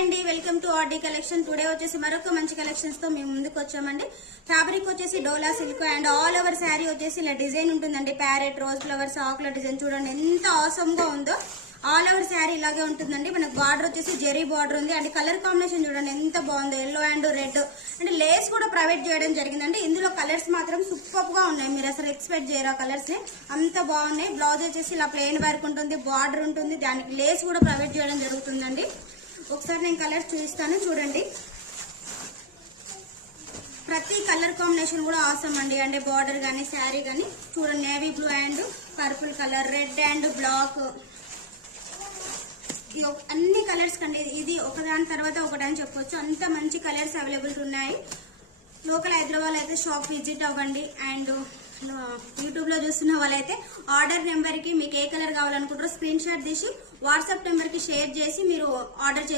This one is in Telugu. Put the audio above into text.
అండి, welcome to RD collection. Today వచ్చేసి మరొక మంచి కలెక్షన్స్ తో మేము ముందుకు వచ్చామండి. ఫ్యాబ్రిక్ వచ్చేసి Dola silk and all over sari వచ్చేసి ఇలా డిజైన్ ఉంటుందండి. ప్యారెట్, రోజ్ ఫ్లవర్స్, ఆకుల డిజైన్ చూడండి ఎంత ఆసమ్ గా ఉందో. ఆల్ ఓవర్ శారీ ఇలాగే ఉంటుందండి. మనకు బార్డర్ వచ్చేసి జెరీ బార్డర్ ఉంది అండ్ కలర్ కాంబినేషన్ చూడండి ఎంత బాగుందో. Yellow and red and Lay's కూడా ప్రొవైడ్ చేయడం జరిగిందండి. ఇందులో కలర్స్ మాత్రం సూపర్ గా ఉన్నాయి. మీరు అసలు ఎక్స్పెక్ట్ చేయరు ఆ కలర్స్ ని, అంత బాగున్నాయి. బ్లౌజ్ వచ్చేసి ఇలా ప్లెయిన్ వర్క్ ఉంటుంది, బార్డర్ ఉంటుంది, దానికి లేస్ కూడా ప్రొవైడ్ చేయడం జరుగుతుందండి. ఒకసారి నేను కలర్స్ చూపిస్తాను చూడండి. ప్రతి కలర్ కాంబినేషన్ కూడా ఆసమ్ అండి. అంటే బార్డర్ కానీ శారీ కానీ చూడండి. Navy blue and purple colour, red and black, అన్ని కలర్స్ కండి. ఇది ఒకదాని తర్వాత ఒకటని చెప్పొచ్చు, అంత మంచి కలర్స్ అవైలబుల్ ఉన్నాయి. లోకల్ హైదరాబాద్ అయితే షాప్ విజిట్ అవ్వండి. అండ్ యూట్యూబ్ లో చూస్తున్న వాళ్ళైతే ఆర్డర్ నెంబర్ కి మీకు ఏ కలర్ కావాలనుకుంటారో స్క్రీన్ షాట్ తీసి వాట్సాప్ నెంబర్ కి షేర్ చేసి మీరు ఆర్డర్